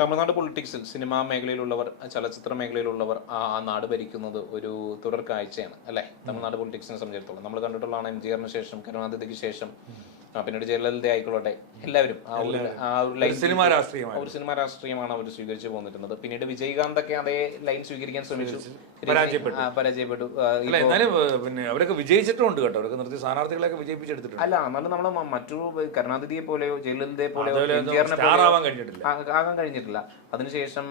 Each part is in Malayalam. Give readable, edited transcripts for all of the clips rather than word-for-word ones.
തമിഴ്നാട് പൊളിറ്റിക്സിൽ സിനിമാ മേഖലയിലുള്ളവർ, ചലച്ചിത്ര മേഖലയിലുള്ളവർ ആ നാട് ഭരിക്കുന്നത് ഒരു തുടർ കാഴ്ചയാണ് അല്ലേ? തമിഴ്നാട് പൊളിറ്റിക്സിനെ സംബന്ധിച്ചിടത്തോളം നമ്മൾ കണ്ടിട്ടുള്ളതാണ് MGR ശേഷം, കരുണാനിധിക്ക് ശേഷം, പിന്നീട് ജയലളിത ആയിക്കൊള്ളട്ടെ, എല്ലാവരും സിനിമാ രാഷ്ട്രീയമാണ് അവർ സ്വീകരിച്ചു പോന്നിരുന്നത്. പിന്നീട് വിജയകാന്ത് ഒക്കെ അതേ ലൈൻ സ്വീകരിക്കാൻ ശ്രമിച്ചു, പരാജയപ്പെട്ടു. എന്നാലും പിന്നെ അവരൊക്കെ വിജയിച്ചിട്ടുണ്ട് കേട്ടോ, അവരൊക്കെ നിർത്തി സ്ഥാനാർത്ഥികളൊക്കെ വിജയിപ്പിച്ചെടുത്തിട്ടുണ്ട്. അല്ല, എന്നാലും നമ്മൾ മറ്റൊരു കരുണാനിധിയെ പോലെയോ ജയലളിതയെ പോലെയോ ആകാൻ കഴിഞ്ഞിട്ടില്ല. അതിനുശേഷം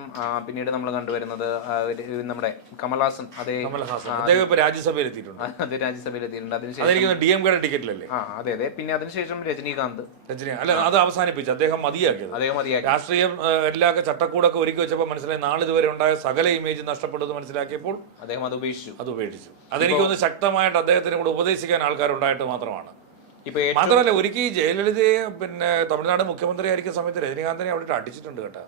പിന്നീട് നമ്മൾ കണ്ടുവരുന്നത് നമ്മുടെ കമൽഹാസൻ, രാജ്യസഭയിലെത്തിയിട്ടുണ്ട്. അതിനുശേഷം ടിക്കറ്റിലല്ലേ? അതെ അതെ. പിന്നെ അതിനുശേഷം രജനീകാന്ത് അല്ല, അത് അവസാനിപ്പിച്ചു, അദ്ദേഹം മതിയാക്കിയത്. രാഷ്ട്രീയം എല്ലാ ചട്ടക്കൂടൊക്കെ ഒരുക്കി വെച്ചപ്പോൾ മനസ്സിലായി നാളിതുവരെ ഉണ്ടായ സകല ഇമേജ് നഷ്ടപ്പെട്ടത് മനസ്സിലാക്കിയപ്പോൾ അദ്ദേഹം അത് ഉപേക്ഷിച്ചു. അതെനിക്ക് തോന്നുന്നു ശക്തമായിട്ട് അദ്ദേഹത്തിനെ കൂടെ ഉപദേശിക്കാൻ ആൾക്കാരുണ്ടായിട്ട് മാത്രമാണ്. മാത്രമല്ല, ഒരിക്കൽ ജയലളിതയെ പിന്നെ തമിഴ്നാട് മുഖ്യമന്ത്രി ആയിരിക്കുന്ന സമയത്ത് രജനീകാന്തിനെ അവിടെ അടിച്ചിട്ടുണ്ട് കേട്ടോ.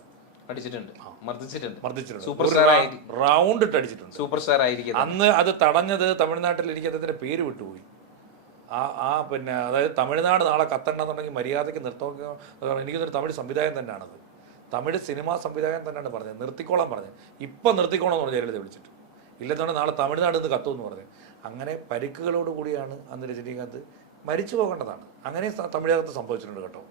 റൗണ്ട് ഇട്ട് അടിച്ചിട്ടുണ്ട്. സൂപ്പർ സ്റ്റാർ ആയിരിക്കും. അന്ന് അത് തടഞ്ഞത് തമിഴ്നാട്ടിൽ, എനിക്ക് അദ്ദേഹത്തിന്റെ പേര് വിട്ടുപോയി. പിന്നെ അതായത് തമിഴ്നാട് നാളെ കത്തണ്ടെന്നുണ്ടെങ്കിൽ മര്യാദയ്ക്ക് എനിക്കൊരു തമിഴ് സംവിധായകൻ തന്നെയാണത്, തമിഴ് സിനിമാ സംവിധായകൻ തന്നെയാണ് പറഞ്ഞത്, നിർത്തിക്കോളാൻ പറഞ്ഞത്. ഇപ്പം നിർത്തിക്കോളം എന്ന് പറഞ്ഞ ജയലളിത വിളിച്ചിട്ട്, ഇല്ലെന്നുണ്ടെങ്കിൽ നാളെ തമിഴ്നാട് നിന്ന് കത്തുമെന്ന് പറഞ്ഞു. അങ്ങനെ പരിക്കുകളോട് കൂടിയാണ് അന്ന് രജനീകാന്ത് മരിച്ചു പോകേണ്ടതാണ്. അങ്ങനെ തമിഴകത്ത് സംഭവിച്ചിട്ടുണ്ട് കേട്ടോ.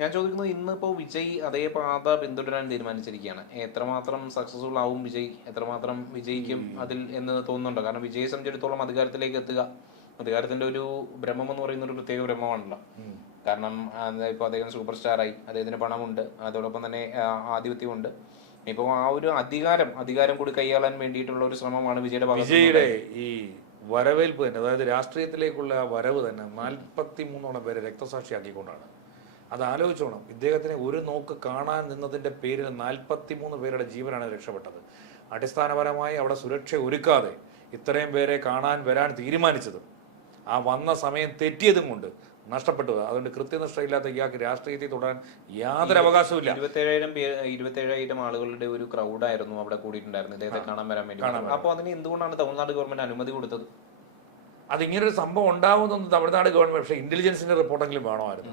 ഞാൻ ചോദിക്കുന്നത്, ഇന്നിപ്പോൾ വിജയ് അതേ പാത പിന്തുടരാൻ തീരുമാനിച്ചിരിക്കുകയാണ്. എത്രമാത്രം സക്സസ്ഫുൾ ആവും വിജയ്, എത്രമാത്രം വിജയിക്കും അതിൽ എന്ന് തോന്നുന്നുണ്ടോ? കാരണം വിജയെ സംബന്ധിച്ചിടത്തോളം അധികാരത്തിലേക്ക് എത്തുക, അധികാരത്തിന്റെ ഒരു ഭ്രമം എന്ന് പറയുന്ന ഒരു പ്രത്യേക ഭ്രമമാണല്ലോ. കാരണം ഇപ്പോൾ അദ്ദേഹം സൂപ്പർ സ്റ്റാറായി, അദ്ദേഹത്തിന് പണമുണ്ട്, അതോടൊപ്പം തന്നെ ആധിപത്യമുണ്ട്. ഇപ്പോൾ ആ ഒരു അധികാരം കൂടി കൈയാളാൻ വേണ്ടിയിട്ടുള്ള ഒരു ശ്രമമാണ് വിജയുടെ ഈ വരവേൽപ്പ് തന്നെ. അതായത് രാഷ്ട്രീയത്തിലേക്കുള്ള വരവ് തന്നെ 43 പേരെ രക്തസാക്ഷിയാക്കിക്കൊണ്ടാണ്. അത് ആലോചിച്ചോണം. ഇദ്ദേഹത്തിനെ ഒരു നോക്ക് കാണാൻ നിന്നതിൻ്റെ പേരിൽ 43 പേരുടെ ജീവനാണ് രക്ഷപ്പെട്ടത്. അടിസ്ഥാനപരമായി അവിടെ സുരക്ഷ ഒരുക്കാതെ ഇത്രയും പേരെ കാണാൻ വരാൻ തീരുമാനിച്ചത് ആ വന്ന സമയം തെറ്റിയതും കൊണ്ട് നഷ്ടപ്പെട്ടു. അതുകൊണ്ട് കൃത്യനിഷ്ഠയില്ലാത്ത ഇയാൾക്ക് രാഷ്ട്രീയത്തിൽ തുടരാൻ യാതൊരു അവകാശവും ഇല്ല. 27,000 ആളുകളുടെ ഒരു ക്രൗഡായിരുന്നു അവിടെ കൂടിയിട്ടുണ്ടായിരുന്നു ഇദ്ദേഹത്തെ കാണാൻ വരാൻ വേണ്ടി. അപ്പോൾ അതിന് എന്തുകൊണ്ടാണ് തമിഴ്നാട് ഗവൺമെന്റ് അനുമതി കൊടുത്തത്? അതിങ്ങനൊരു സംഭവം ഉണ്ടാവുമെന്നൊന്നും തമിഴ്നാട് ഗവൺമെന്റ്, പക്ഷേ ഇന്റലിജൻസിന്റെ റിപ്പോർട്ടെങ്കിലും വേണമായിരുന്നു.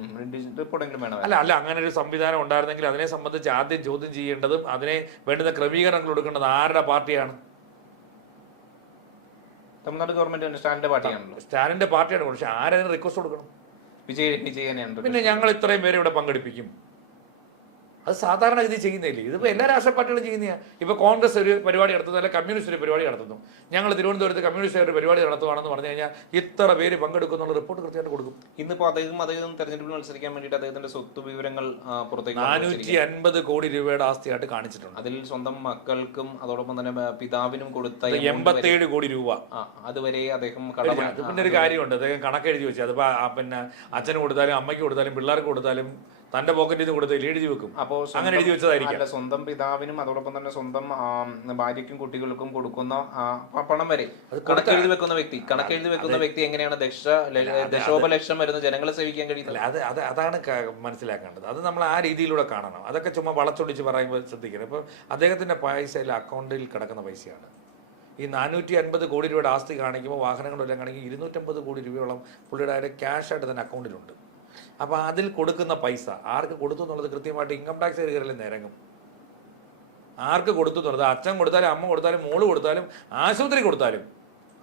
അല്ല അങ്ങനെ ഒരു സംവിധാനം ഉണ്ടായിരുന്നെങ്കിൽ അതിനെ സംബന്ധിച്ച് ആദ്യം ചോദ്യം ചെയ്യേണ്ടതും അതിനെ വേണ്ടുന്ന ക്രമീകരണങ്ങൾ കൊടുക്കേണ്ടത് ആരുടെ പാർട്ടിയാണ്? തമിഴ്നാട് ഗവൺമെന്റ് സ്റ്റാലിന്റെ പാർട്ടിയാണ്. പക്ഷെ ആരതിന് റിക്വസ്റ്റ് കൊടുക്കണം? വിജയനെയാണ്. പിന്നെ ഞങ്ങൾ ഇത്രയും പേരെ ഇവിടെ പങ്കെടുപ്പിക്കും. അത് സാധാരണഗതി ചെയ്യുന്നില്ലേ? ഇതിപ്പോൾ എല്ലാ രാഷ്ട്രീയ പാർട്ടികളും ചെയ്യുന്നതാണ്. ഇപ്പോൾ കോൺഗ്രസ് ഒരു പരിപാടി നടത്തുന്നു, അല്ലെങ്കിൽ കമ്മ്യൂണിസ്റ്റ് ഒരു പരിപാടി നടത്തുന്നു. ഞങ്ങൾ തിരുവനന്തപുരത്ത് കമ്മ്യൂണിസ്റ്റ് ഒരു പരിപാടി നടത്തുകയാണെന്ന് പറഞ്ഞു കഴിഞ്ഞാൽ ഇത്ര പേര് പങ്കെടുക്കുന്നുള്ള റിപ്പോർട്ട് കൃത്യമായിട്ട് കൊടുക്കും. ഇന്നിപ്പോൾ അദ്ദേഹം തെരഞ്ഞെടുപ്പിൽ മത്സരിക്കാൻ വേണ്ടിയിട്ട് അദ്ദേഹത്തിന്റെ സ്വത്ത് വിവരങ്ങൾ പുറത്തേക്ക് 450 കോടി രൂപയുടെ ആസ്തിയായിട്ട് കാണിച്ചിട്ടുണ്ട്. അതിൽ സ്വന്തം മക്കൾക്കും അതോടൊപ്പം തന്നെ പിതാവിനും കൊടുത്ത 87 കോടി രൂപ അതുവരെ അദ്ദേഹം പിന്നെ ഒരു കാര്യമുണ്ട്, അദ്ദേഹം കണക്കെഴുതി വെച്ചു. അതിപ്പോൾ പിന്നെ അച്ഛന് കൊടുത്താലും അമ്മയ്ക്ക് കൊടുത്താലും പിള്ളേർക്ക് കൊടുത്താലും തന്റെ പോക്കറ്റിൽ നിന്ന് കൊടുത്ത് എഴുതി വെക്കും. അപ്പോൾ അങ്ങനെ എഴുതി വെച്ചതായിരിക്കും. സ്വന്തം പിതാവിനും അതോടൊപ്പം തന്നെ സ്വന്തം ഭാര്യയ്ക്കും കുട്ടികൾക്കും കൊടുക്കുന്ന പണം വരെ കണക്കെഴുതി വെക്കുന്ന വ്യക്തി എങ്ങനെയാണ് ദശോപലക്ഷം വരുന്ന ജനങ്ങളെ സേവിക്കാൻ കഴിയുന്നത്? അതാണ് മനസ്സിലാക്കേണ്ടത്. അത് നമ്മൾ ആ രീതിയിലൂടെ കാണണം. അതൊക്കെ ചുമ്മാ വളച്ചൊടിച്ച് പറയുമ്പോൾ ശ്രദ്ധിക്കണം. ഇപ്പോൾ അദ്ദേഹത്തിന്റെ പൈസയിൽ അക്കൗണ്ടിൽ കിടക്കുന്ന പൈസയാണ്. ഈ 450 കോടി രൂപയുടെ ആസ്തി കാണിക്കുമ്പോൾ, വാഹനങ്ങളെല്ലാം കാണിക്കുമ്പോൾ 250 കോടി രൂപയോളം പുള്ളിയുടെ ക്യാഷായിട്ട് തന്നെ അക്കൗണ്ടിലുണ്ട്. അപ്പോൾ അതിൽ കൊടുക്കുന്ന പൈസ ആർക്ക് കൊടുത്തു എന്നുള്ളത് കൃത്യമായിട്ട് ഇൻകം ടാക്സ് കയറിയാലും നിരങ്ങും. ആർക്ക് കൊടുത്തു എന്നുള്ളത്, അച്ഛൻ കൊടുത്താലും അമ്മ കൊടുത്താലും മോള് കൊടുത്താലും ആശുപത്രി കൊടുത്താലും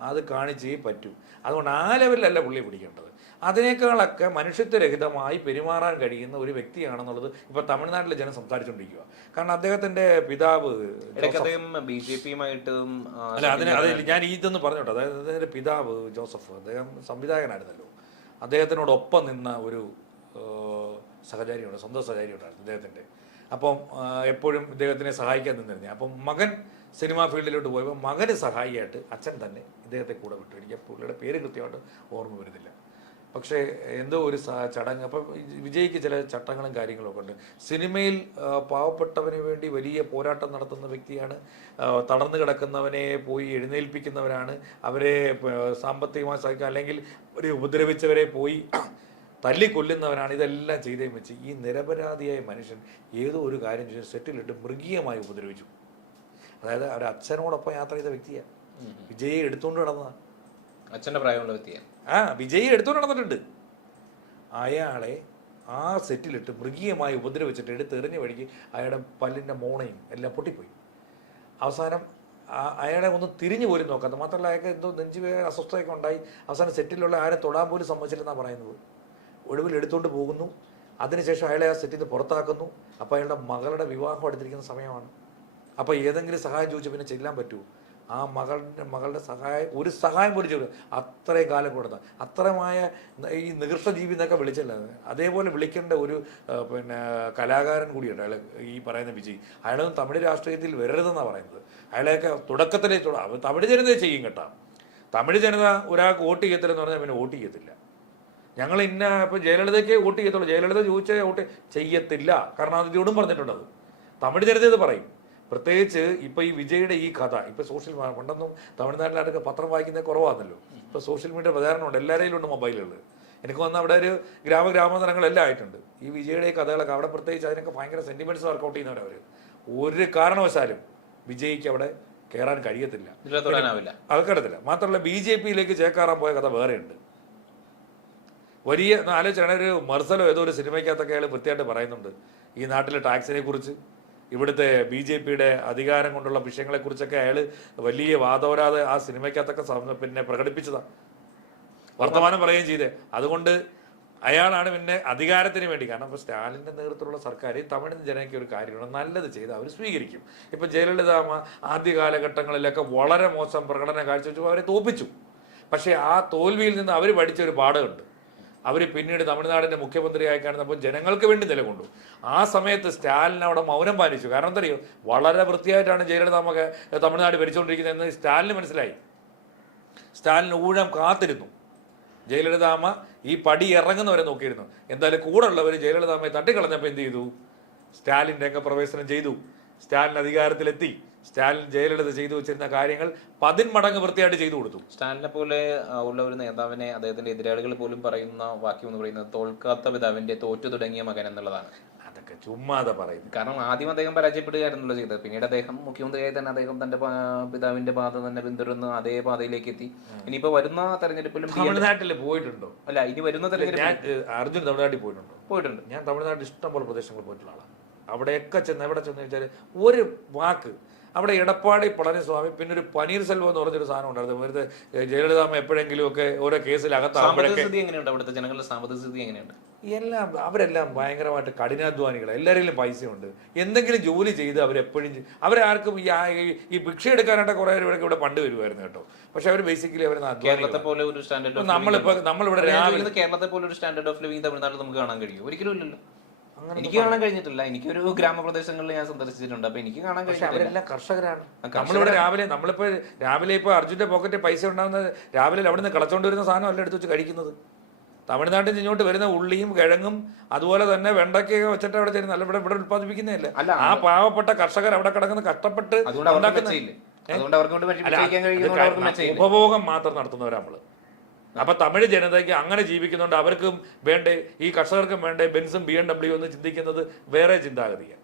അത് കാണിച്ചേ പറ്റൂ. അതുകൊണ്ട് ആ ലെവലിലല്ല പുള്ളി പിടിക്കേണ്ടത്. അതിനേക്കാളൊക്കെ മനുഷ്യത്വരഹിതമായി പെരുമാറാൻ കഴിയുന്ന ഒരു വ്യക്തിയാണെന്നുള്ളത് ഇപ്പോൾ തമിഴ്നാട്ടിലെ ജനം സംസാരിച്ചുകൊണ്ടിരിക്കുക. കാരണം അദ്ദേഹത്തിന്റെ പിതാവ് BJP-യുമായിട്ടും ഞാൻ ഇതൊന്ന് പറഞ്ഞോട്ടെ. അതായത് അദ്ദേഹത്തിന്റെ പിതാവ് ജോസഫ്, അദ്ദേഹം സംവിധായകനായിരുന്നല്ലോ. അദ്ദേഹത്തിനോടൊപ്പം നിന്ന ഒരു സഹചാരിയുണ്ട്, സ്വന്തം സഹചാരി ഉണ്ടായിരുന്നു അദ്ദേഹത്തിൻ്റെ. അപ്പം എപ്പോഴും ഇദ്ദേഹത്തിനെ സഹായിക്കാൻ നിന്നിരുന്നത്. അപ്പം മകൻ സിനിമാ ഫീൽഡിലോട്ട് പോയപ്പോൾ മകന് സഹായിയായിട്ട് അച്ഛൻ തന്നെ ഇദ്ദേഹത്തെ കൂടെ വിട്ടു. എനിക്ക് പുള്ളിയുടെ പേര് കൃത്യമായിട്ട് ഓർമ്മ വരുന്നില്ല. പക്ഷേ എന്തോ ഒരു ചടങ്ങ്. അപ്പം വിജയ്ക്ക് ചില ചട്ടങ്ങളും കാര്യങ്ങളൊക്കെ ഉണ്ട്. സിനിമയിൽ പാവപ്പെട്ടവന് വേണ്ടി വലിയ പോരാട്ടം നടത്തുന്ന വ്യക്തിയാണ്. തളർന്നു കിടക്കുന്നവനെ പോയി എഴുന്നേൽപ്പിക്കുന്നവരാണ്. അവരെ സാമ്പത്തികമായി സഹായിക്കുക, അല്ലെങ്കിൽ ഒരു ഉപദ്രവിച്ചവരെ പോയി തല്ലിക്കൊല്ലുന്നവനാണ്. ഇതെല്ലാം ചെയ്തേ വെച്ച് ഈ നിരപരാധിയായ മനുഷ്യൻ ഏതോ ഒരു കാര്യം ചെയ്ത് സെറ്റിലിട്ട് മൃഗീയമായി ഉപദ്രവിച്ചു. അതായത് അവരുടെ അച്ഛനോടൊപ്പം യാത്ര ചെയ്ത വ്യക്തിയാണ്. വിജയെ എടുത്തുകൊണ്ട് നടന്നതാണ്. അച്ഛൻ്റെ പ്രായമുള്ള വ്യക്തിയാണ്. വിജയ് എടുത്തുകൊണ്ട് നടന്നിട്ടുണ്ട്. അയാളെ ആ സെറ്റിലിട്ട് മൃഗീയമായി ഉപദ്രവിച്ചിട്ട് എടുത്തെറിഞ്ഞ വഴിക്ക് അയാളുടെ പല്ലിൻ്റെ മോണയും എല്ലാം പൊട്ടിപ്പോയി. അവസാനം അയാളെ ഒന്ന് തിരിഞ്ഞു പോലും നോക്കാത്ത, മാത്രമല്ല അയാൾക്ക് എന്തോ നെഞ്ചുവേദന അസ്വസ്ഥതയൊക്കെ ഉണ്ടായി. അവസാനം സെറ്റിലുള്ള ആരെ തൊടാൻ പോലും സമ്മതിച്ചില്ലെന്നാണ് പറയുന്നത്. ഒടുവിൽ എടുത്തുകൊണ്ട് പോകുന്നു. അതിനുശേഷം അയാളെ ആ സെറ്റിൽ നിന്ന് പുറത്താക്കുന്നു. അപ്പോൾ അയാളുടെ മകളുടെ വിവാഹം അടുത്തിരിക്കുന്ന സമയമാണ്. അപ്പോൾ ഏതെങ്കിലും സഹായം ചോദിച്ചാൽ പിന്നെ ചെല്ലാൻ പറ്റുമോ? ആ മകളുടെ ഒരു സഹായം പോലും ചെയ്തു. അത്രയും കാലം കൊടുത്ത അത്രമായ ഈ നികൃഷ്ട ജീവി എന്നൊക്കെ വിളിച്ചല്ല, അതേപോലെ വിളിക്കേണ്ട ഒരു കലാകാരൻ കൂടിയുണ്ട് അയാൾ, ഈ പറയുന്ന വിജയ്. അയാളൊന്നും തമിഴ് രാഷ്ട്രീയത്തിൽ വരരുതെന്നാണ് പറയുന്നത്. അയാളെയൊക്കെ തുടക്കത്തിലേ തമിഴ് ജനതയെ ചെയ്യും കേട്ടോ. തമിഴ് ജനത ഒരാൾക്ക് വോട്ട് ചെയ്യത്തില്ലെന്ന് പറഞ്ഞാൽ പിന്നെ വോട്ട് ചെയ്യത്തില്ല. ഞങ്ങൾ ഇപ്പം ജയലളിതയ്ക്ക് വോട്ട് ചെയ്യത്തുള്ളൂ, ജയലളിത ചോദിച്ചാൽ വോട്ട് ചെയ്യത്തില്ല. കരുണാനിധിയോടും പറഞ്ഞിട്ടുണ്ടത്. തമിഴ് ജനത ഇത് പറയും. പ്രത്യേകിച്ച് ഇപ്പം ഈ വിജയുടെ ഈ കഥ ഇപ്പം സോഷ്യൽ പണ്ടൊന്നും തമിഴ്നാട്ടിലായിട്ടൊക്കെ പത്രം വായിക്കുന്നത് കുറവാണല്ലോ. ഇപ്പോൾ സോഷ്യൽ മീഡിയ പ്രചാരണമുണ്ട്, എല്ലാവരെയും ഉണ്ട് മൊബൈലുകൾ. എനിക്ക് വന്ന അവിടെ ഒരു ഗ്രാമതലങ്ങളെല്ലാം ആയിട്ടുണ്ട്. ഈ വിജയുടെ ഈ കഥകളൊക്കെ അവിടെ പ്രത്യേകിച്ച് അതിനൊക്കെ ഭയങ്കര സെന്റിമെന്റ്സ് വർക്കൗട്ട് ചെയ്യുന്നവരവർ. ഒരു കാരണവശാലും വിജയ്ക്ക് അവിടെ കയറാൻ കഴിയത്തില്ല, അതൊക്കെ ഇടത്തില്ല. മാത്രമല്ല BJP-യിലേക്ക് ചേക്കാറാൻ പോയ കഥ വേറെയുണ്ട്. വലിയ ആലോചിച്ചാണ് ഒരു മർസലോ ഏതോ ഒരു സിനിമയ്ക്കകത്തൊക്കെ അയാൾ വൃത്തിയായിട്ട് പറയുന്നുണ്ട് ഈ നാട്ടിലെ ടാക്സിനെ കുറിച്ച്, ഇവിടുത്തെ BJP-യുടെ അധികാരം കൊണ്ടുള്ള വിഷയങ്ങളെക്കുറിച്ചൊക്കെ അയാൾ വലിയ വാദോരാതെ ആ സിനിമയ്ക്കകത്തൊക്കെ പ്രകടിപ്പിച്ചതാണ്, വർത്തമാനം പറയുകയും ചെയ്തേ. അതുകൊണ്ട് അയാളാണ് പിന്നെ അധികാരത്തിന് വേണ്ടി, കാരണം ഇപ്പോൾ സ്റ്റാലിൻ്റെ നേതൃത്വത്തിലുള്ള സർക്കാർ തമിഴ് ജനതയ്ക്ക് ഒരു കാര്യമാണ്, നല്ലത് ചെയ്ത് അവർ സ്വീകരിക്കും. ഇപ്പം ജയലളിതാമ്മ ആദ്യ കാലഘട്ടങ്ങളിലൊക്കെ വളരെ മോശം പ്രകടനം കാഴ്ചവെച്ചു അവരെ തോൽപ്പിച്ചു. പക്ഷേ ആ തോൽവിയിൽ നിന്ന് അവർ പഠിച്ച ഒരു പാഠമുണ്ട്. അവർ പിന്നീട് തമിഴ്നാടിൻ്റെ മുഖ്യമന്ത്രിയായി കാണുന്നപ്പോൾ ജനങ്ങൾക്ക് വേണ്ടി നിലകൊണ്ടു. ആ സമയത്ത് സ്റ്റാലിൻ അവിടെ മൗനം പാലിച്ചു. കാരണം എന്താ അറിയോ, വളരെ വൃത്തിയായിട്ടാണ് ജയലളിതാമ്മ തമിഴ്നാട് ഭരിച്ചുകൊണ്ടിരിക്കുന്നതെന്ന് സ്റ്റാലിന് മനസ്സിലായി. സ്റ്റാലിന് ഊഴം കാത്തിരുന്നു. ജയലളിതാമ്മ ഈ പടി ഇറങ്ങുന്നവരെ നോക്കിയിരുന്നു. എന്തായാലും കൂടെ ഉള്ളവർ ജയലളിതാമ്മയെ തട്ടിക്കളഞ്ഞപ്പോൾ എന്ത് ചെയ്തു, സ്റ്റാലിൻ രംഗപ്രവേശനം ചെയ്തു. സ്റ്റാലിൻ അധികാരത്തിലെത്തി. സ്റ്റാലിൻ ജയലളിത ചെയ്തു വെച്ചിരുന്ന കാര്യങ്ങൾ 10 മടങ്ങ് വൃത്തിയായിട്ട് ചെയ്തു കൊടുത്തു. സ്റ്റാലിനെ പോലെ ഉള്ള ഒരു നേതാവിനെ അദ്ദേഹത്തിന്റെ എതിരാളികൾ പോലും പറയുന്ന വാക്യം എന്ന് പറയുന്നത് തോൽക്കാത്ത പിതാവിന്റെ തോറ്റു തുടങ്ങിയ മകൻ എന്നുള്ളതാണ്. അതൊക്കെ ചുമ്മാതെ പറയുന്നു. കാരണം ആദ്യം അദ്ദേഹം പരാജയപ്പെടുകയായിരുന്നല്ലോ ചെയ്തത്. പിന്നീട് അദ്ദേഹം മുഖ്യമന്ത്രിയായി തന്നെ അദ്ദേഹം തന്റെ പിതാവിന്റെ പാത തന്നെ പിന്തുടർന്ന് അതേ പാതയിലേക്ക് എത്തി. ഇനിയിപ്പോ വരുന്ന തെരഞ്ഞെടുപ്പിലും തമിഴ്നാട്ടിൽ പോയിട്ടുണ്ടോ? അല്ല, ഇനി വരുന്ന തെരഞ്ഞെടുപ്പ് അർജുൻ തമിഴ്നാട്ടിൽ പോയിട്ടുണ്ട്. ഞാൻ തമിഴ്നാട്ടിൽ ഇഷ്ടംപോലെ പ്രദേശങ്ങളിൽ പോയിട്ടുള്ള ആളാണ്. അവിടെയൊക്കെ എവിടെ ചെന്ന് വെച്ചാൽ ഒരു വാക്ക്, അവിടെ എടപ്പാടി പളനിസ്വാമി, പിന്നെ ഒരു പനീർ സെൽവം എന്ന് പറഞ്ഞൊരു സാധനം ഉണ്ടായിരുന്നു. വെറുതെ ജയലളിതാമ്മ എപ്പോഴെങ്കിലും ഒക്കെ ഓരോ കേസിൽ അകത്താകുമ്പോഴൊക്കെ എങ്ങനെയുണ്ട് അവിടുത്തെ ജനങ്ങളുടെ സാമ്പത്തിക സ്ഥിതി എങ്ങനെയുണ്ട്? അവരെല്ലാം ഭയങ്കരമായിട്ട് കഠിനാധ്വാനികൾ, എല്ലാവരിലും പൈസയുണ്ട്, എന്തെങ്കിലും ജോലി ചെയ്ത് അവരെപ്പോഴും അവരാർക്കും ഈ ഭിക്ഷ എടുക്കാനായിട്ട് കുറേ പേരൊക്കെ ഇവിടെ പണ്ട് വരുമായിരുന്നു കേട്ടോ. പക്ഷെ അവർ ബേസിക്കലി അവർ കേരളത്തെ പോലെ ഒരു സ്റ്റാൻഡേർഡ് നമ്മളിവിടെ കേരളത്തെ പോലെ ഒരു സ്റ്റാൻഡേർഡ് ഓഫ് ലിവിംഗ് തമിഴ്നാട്ടിൽ നമുക്ക് കാണാൻ കഴിയും? ഒരിക്കലും ഇല്ലല്ലോ. എനിക്ക് കാണാൻ കഴിഞ്ഞിട്ടില്ല. എനിക്കൊരു ഗ്രാമപ്രദേശങ്ങളിൽ ഞാൻ സന്ദർശിച്ചിട്ടുണ്ട്. അപ്പൊ എനിക്ക് കാണാൻ കഴിഞ്ഞില്ല. അവരെല്ലാം കർഷകരാണ്. നമ്മളിവിടെ രാവിലെ ഇപ്പൊ അർജുന്റെ പോക്കറ്റ് പൈസ ഉണ്ടാകുന്നത് രാവിലെ അവിടെ നിന്ന് കളച്ചോണ്ട് വരുന്ന സാധനം അല്ല എടുത്ത് വെച്ച് കഴിക്കുന്നത്. തമിഴ്നാട്ടിൽ നിന്ന് ഇങ്ങോട്ട് വരുന്ന ഉള്ളിയും കിഴങ്ങും അതുപോലെ തന്നെ വെണ്ടയ്ക്കൊക്കെ വെച്ചിട്ട് അവിടെ ചെയ്യുന്ന ഇവിടെ ഉത്പാദിപ്പിക്കുന്നതല്ല. ആ പാവപ്പെട്ട കർഷകർ അവിടെ കിടക്കുന്ന കഷ്ടപ്പെട്ട് ഉപഭോഗം മാത്രം നടത്തുന്നവരാ നമ്മള്. അപ്പൊ തമിഴ് ജനതയ്ക്ക് അങ്ങനെ ജീവിക്കുന്നുണ്ട്. അവർക്കും വേണ്ടേ, ഈ കർഷകർക്കും വേണ്ടേ ബെൻസും BMW എന്ന് ചിന്തിക്കുന്നത് വേറെ ചിന്താഗതിയാണ്.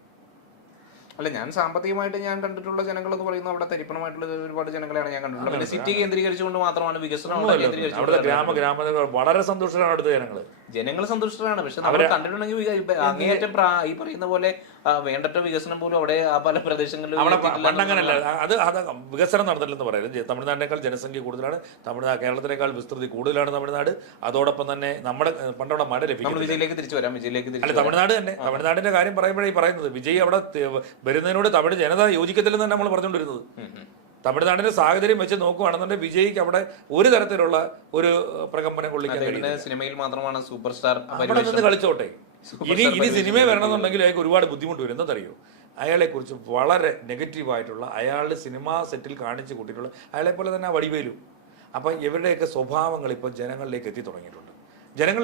അല്ല, ഞാൻ സാമ്പത്തികമായിട്ട് ഞാൻ കണ്ടിട്ടുള്ള ജനങ്ങൾ എന്ന് പറയുന്നത് അവിടെ തരിപ്പണമായിട്ടുള്ള ഒരുപാട് ജനങ്ങളെയാണ് ഞാൻ കണ്ടിട്ടുള്ളത്. പിന്നെ സിറ്റി കേന്ദ്രീകരിച്ചുകൊണ്ട് മാത്രമാണ് വികസനം. വളരെ സന്തുഷ്ടരാണ് അവിടുത്തെ ജനങ്ങൾ സന്തുഷ്ടരാണ്. പക്ഷെ നമ്മൾ കണ്ടിട്ടുണ്ടെങ്കിൽ അങ്ങേയറ്റം ഈ പറയുന്ന പോലെ വേണ്ടറ്റ വികസനം പോലും അവിടെ ആ പല പ്രദേശങ്ങളിലും അങ്ങനല്ല. അത് വികസനം നടന്നില്ലെന്ന് പറയുന്നത്. തമിഴ്നാടിനേക്കാൾ ജനസംഖ്യ കൂടുതലാണ്, കേരളത്തിനേക്കാൾ വിസ്തൃതി കൂടുതലാണ് തമിഴ്നാട്. അതോടൊപ്പം തന്നെ നമ്മുടെ പണ്ടവിടെ മഴ ലഭിക്കും. വിജയിലേക്ക് തിരിച്ചു വരാം. അല്ല, തമിഴ്നാട് തന്നെ, തമിഴ്നാടിന്റെ കാര്യം പറയുമ്പോഴേ പറയുന്നത് വിജയ് അവിടെ വരുന്നതിനോട് തമിഴ് ജനത യോജിക്കത്തില്ലെന്ന് തന്നെ നമ്മൾ പറഞ്ഞുകൊണ്ടിരുന്നത്. തമിഴ്നാടിന്റെ സാഹചര്യം വെച്ച് നോക്കുകയാണെന്നുണ്ടെങ്കിൽ വിജയ്ക്ക് അവിടെ ഒരു തരത്തിലുള്ള ഒരു പ്രകമ്പനം കൊള്ളിക്കാൻ സിനിമയിൽ മാത്രമാണ് സൂപ്പർ സ്റ്റാർ കളിച്ചോട്ടെ. ഇനി സിനിമ വരണമെന്നുണ്ടെങ്കിൽ അയാൾക്ക് ഒരുപാട് ബുദ്ധിമുട്ട് വരും. എന്താണെന്നറിയോ, അയാളെ കുറിച്ച് വളരെ നെഗറ്റീവായിട്ടുള്ള അയാളുടെ സിനിമാ സെറ്റിൽ കാണിച്ചു കൂട്ടിയിട്ടുള്ള അയാളെ പോലെ തന്നെ വടിവേലു. അപ്പം ഇവരുടെയൊക്കെ സ്വഭാവങ്ങൾ ഇപ്പോൾ ജനങ്ങളിലേക്ക് എത്തി തുടങ്ങിയിട്ടുണ്ട്. ജനങ്ങൾ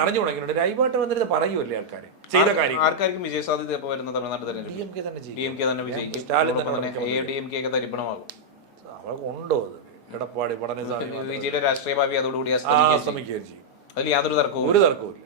അറിഞ്ഞു തുടങ്ങിയിട്ടുണ്ട്. ലൈവായിട്ട് വന്നിട്ട് പറയുമല്ലേ ആൾക്കാർ ചെയ്ത കാര്യം. ആർക്കാർക്കും വിജയ സാധ്യത ഇപ്പോൾ വരുന്ന തമിഴ്നാട് DMK തന്നെ വിജയിക്കും. സ്റ്റാലിൻ തന്നെ DMK ഒക്കെ തരിപ്പണമാകും. അവർക്ക് ഉണ്ടോ അത്? എടപ്പാടി പളനിസ്വാമി വിജയുടെ രാഷ്ട്രീയ ഭാവി അതോടുകൂടി അസ്തമിക്കുകയും ചെയ്യും. അതിൽ യാതൊരു തർക്കവും ഒരു തർക്കവും ഇല്ല.